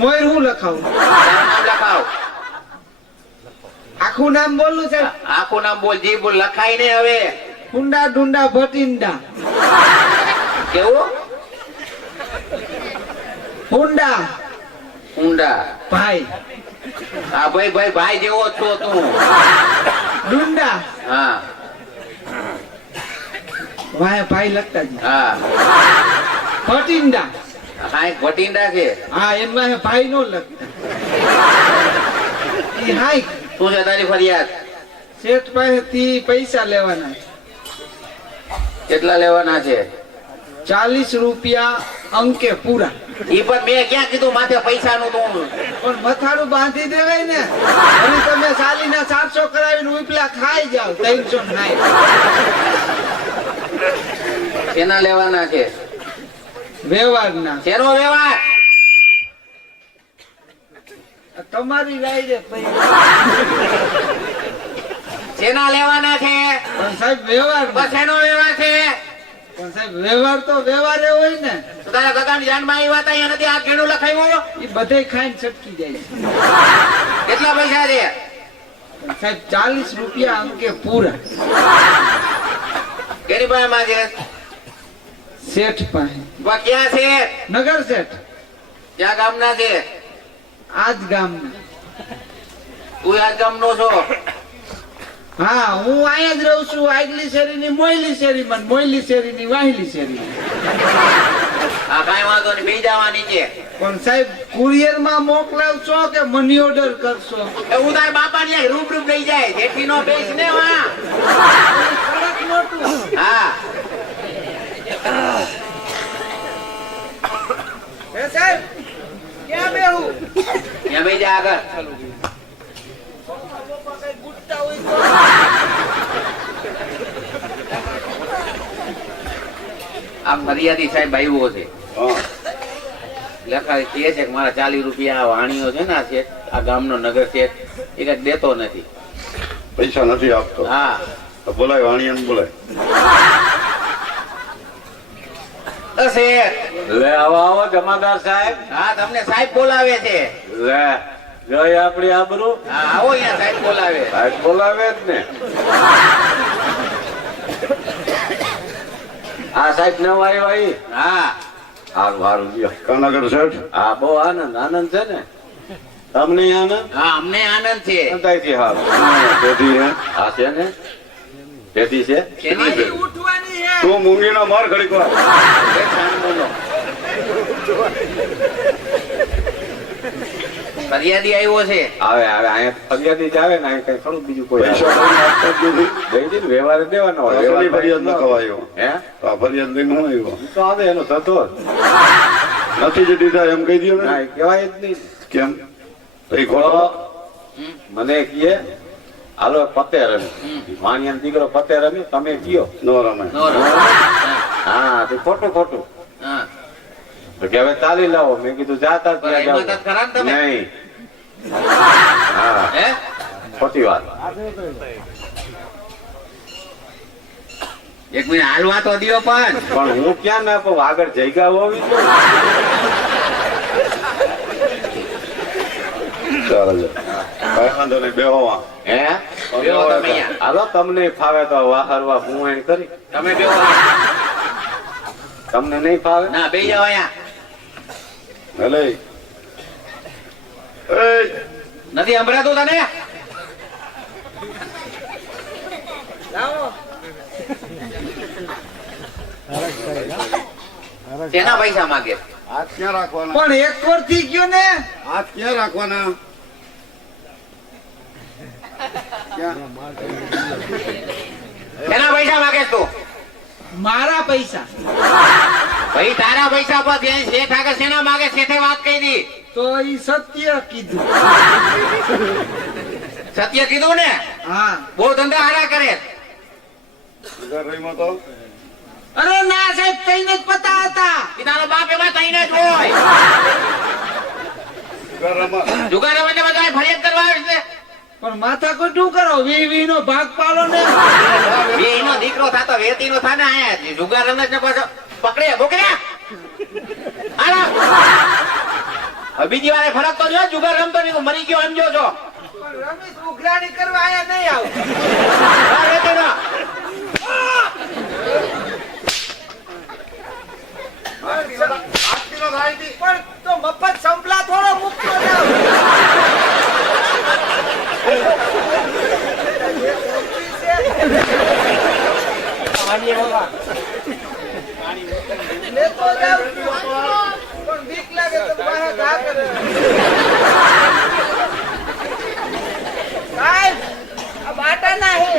મોર હું લખાવું? નામ લખાવ. આખું નામ બોલું છે? આખું નામ બોલ. જી બોલ. લખાય ને હવે. કુંડા ડુંડા ભટિંડા. કેવું? કુંડા ઊંડા. ભાઈ. હા ભાઈ ભાઈ ભાઈ જેવો છો તું. ડુંડા હા વાય ભાઈ લખતા જ. હા ભટિંડા. હા એક ભટિંડા છે. હા એમાં ભાઈ નો લખતા. ઈ હાઈ શું છે તારી ફરિયાદ? શેઠ પાસેથી પૈસા લેવાના. કેટલા લેવાના છે? 40 રૂપિયા અંકે પૂરા. ઈ પણ મેં ક્યાં કીધું માથે પૈસા નું તું? પણ મથાળું બાંધી દેવાય ને. અને તમે સાલીના 700 કરાવીને ઉપલા ખાઈ જાવ 360. શેના લેવાના છે? વ્યવહારના. શેનો વ્યવહાર? તમારી રાય છે શેના લેવાના છે? પણ સાહેબ વ્યવહાર. બસ શેનો વ્યવહાર છે? પણ સાહેબ વ્યવહાર તો વ્યવહારે હોય ને. તો તારા કાકાની જાનમાં આવી વાત અહીંયા નથી. આ ઘેડું લખાયું. એ બધે ખાઈને છટકી જાય છે. કેટલા પૈસા છે? પણ સાહેબ 40 રૂપિયા અંકે પૂરા. કેની પાસે માં છે? શેઠ પાસે. બા ક્યાં છે? નગર શેઠ. ક્યાં ગામના છે? આજ ગામના. તું આ ગામનો છો? હા હું અહીંયા જ રહું છું. આગલી શેરીની મોયલી શેરીમાં, મોયલી શેરીની વાહલી શેરી. આ કાંઈ વાંધો નહીં. બેસી જવાની છે. પણ સાહેબ કુરિયર માં મોકલાવશો કે મની ઓર્ડર કરશો? એ હું તારા બાપા ને રૂપ લઈ જાય. જેઠી નો બેસ ને વા. કડક નોટું. હા હે સાહેબ ક્યાં બેહું? ત્યાં બેસી જા આગળ. ગુટતા હોય તો. આ ફરિયાદી સાહેબ આવ્યો છે. લખાય કે છે કે મારા 40 રૂપિયા વાણીઓ છે ને આ શેઠ, આ ગામનો નગર શેઠ એ કઈક દેતો નથી. પૈસા નથી આપતો. હા તો બોલાય વાણિયાને બોલાય. શેઠ. લે આવો આવો જમાદાર સાહેબ. હા તમને સાહેબ બોલાવે છે. લે જોઈ આપણી આબરૂ. હા આવો અહીંયા સાહેબ બોલાવે. સાહેબ બોલાવે જ ને. આ સાહેબ નવ આવ્યો અહીં. હા સારું સારું લ્યો. કાનાગર શેઠ. હા બહુ આનંદ આનંદ છે ને તમને આનંદ? હા અમને આનંદ છે. બધાયથી સારું. તેથી હે હા છે ને તેથી છે. શેની? ઉઠવાની હે. તું મૂંગીનો માર ઘડીક વાર. ફરિયાદી આવ્યો છે. આવે આવે અહીંયા ફરિયાદી જ આવે ને અહીં કઈ ખરું બીજું કોઈ પૈસા કોઈને આપતા જ નથી. દઈ દે ને વ્યવહાર દેવાનો હોય. અસલી ફરિયાદ ન ખવાયો. હે આ ફરિયાદ લઈને હું આવ્યો. તો આવે એનો થતો જ. નથી જ દીધા એમ કહી દો ને. ના એ કહેવાય જ નહીં. કેમ? તો એ ખોટો. મને કીએ હાલો પતે રમે. વાણિયાનો દીકરો પતે રમે તમે કયો. ન રમે. નો રો. હા તે ખોટું ખોટું. હા તો કે હવે ચાલી લાવો. મેં કીધું જાતા જ પણ ત્યાં એમાં જાઓ. તો ખરા ને તમે? નહીં હા હે ખોટી વાત. એક મિનિટ હાલવા તો દિયો પણ. પણ હું ક્યાં ના પાઉં આગળ જગ્યા હોવી જોઈએ. 4000. કાંઈ વાંધો નહીં. બેહો વા. હે બેહો તમે અહીંયા. હાલો તમને ફાવે તો વાહરવા હું એમ કરી. તમે બેહો. તમને નહીં ફાવે ના બેસી જાઓ અહીંયા. હલે. એ નથી સંભળાતું તને? લાવો. તેના પૈસા માંગે. હાથ ક્યાં રાખવાના? પણ એક વાર થી ગયો ને. હાથ ક્યાં રાખવાના? ક્યાં? તેના પૈસા માંગે તું? મારા પૈસા. ભાઈ તારા પૈસા પર ત્યાં શેઠ આગળ શેના માંગે? શેઠે વાત કહી દી. તો ઈ સત્ય કીધું. સત્ય કીધું ને? હા. બહુ ધંધા હારા કરે. ઘર રહીમાં તો અરે ના સાહેબ તઈને જ પતા હતા. ઈ તારો બાપ એમાં તઈને જ હોય. ઘર રમા. જુગાર રમે બધા ફરિયાદ કરવા આવે છે. પણ માથા કોટું કરો. વી નો ભાગ પાડો ને. એનો દીકરો થાતો વેતી નો થાને આયા જુગાર રમે છે પાછો પકડે બોકડ્યા. હાલો હવે બીજી વાર ફરક તો જો જુગાર રમતો નહીં તો મરી ગયો એમ જો છો પણ રમેશ ઉઘરાણી કરવા આયા નહીં આવ હા, રહેતો ના. આજથી નો થાય તી. પણ તો મફત સંપલા થોડો મૂકતો જાવ લેતો જાવ પણ બીક લાગે તો બહાર ઘા કરે સાહેબ આ બાટા ના હે